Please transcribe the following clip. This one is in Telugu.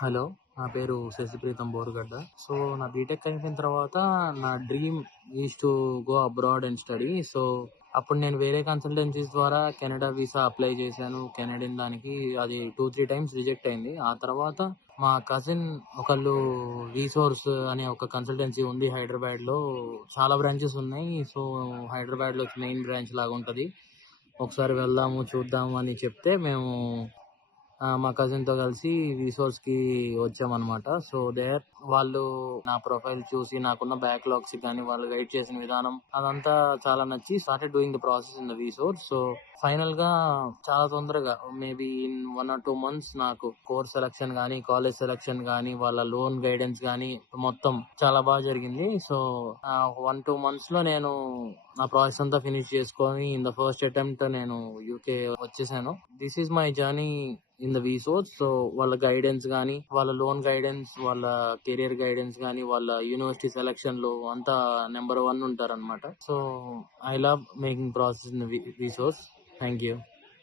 హలో. నా పేరు శశిప్రీతం బోరుగడ్డ. సో, నా బీటెక్ అయిపోయిన తర్వాత నా dream is to go abroad and study. So, అప్పుడు నేను వేరే కన్సల్టెన్సీస్ ద్వారా కెనడా వీసా అప్లై చేశాను. కెనడియన్ దానికి అది 2-3 టైమ్స్ రిజెక్ట్ అయింది. ఆ తర్వాత మా కజిన్ ఒకళ్ళు రీసోర్స్ అనే ఒక కన్సల్టెన్సీ ఉంది హైదరాబాద్‌లో. చాలా బ్రాంచెస్ ఉన్నాయి. సో, హైదరాబాద్‌లో మెయిన్ బ్రాంచ్ లాగా ఉంటది. ఒకసారి వెళ్దాము, చూద్దాము అని చెప్తే మేము మా కజిన్‌తో కలిసి రిసోర్స్‌కి వచ్చామనమాట. సో, వాళ్ళు నా ప్రొఫైల్ చూసి నాకున్న బ్యాక్‌లాగ్స్ గాని, వాళ్ళు గైడ్ చేసిన విధానం అదంతా చాలా నచ్చి started doing the process in the resource. So, ఫైనల్‌గా చాలా తొందరగా మేబీ ఇన్ 1 ఆర్ 2 మంత్స్ నాకు కోర్స్ సెలక్షన్ గాని, కాలేజ్ సెలక్షన్ గాని, వాళ్ళ లోన్ గైడెన్స్ గాని మొత్తం చాలా బాగా జరిగింది. సో, 1, 2 మంత్స్‌లో నేను నా ప్రాసెస్ అంతా ఫినిష్ చేసుకొని ఇన్ ద ఫస్ట్ అటెంప్ట్ నేను యూకే వచ్చేసాను. This is my journey in the వీసోర్స్. So, వాళ్ళ గైడెన్స్ గానీ, వాళ్ళ లోన్ గైడెన్స్, వాళ్ళ కెరియర్ గైడెన్స్ గానీ, వాళ్ళ యూనివర్సిటీ సెలక్షన్ లో అంతా నెంబర్ 1 ఉంటారన్నమాట. So, I love making process in the వీసోర్స్. Thank you.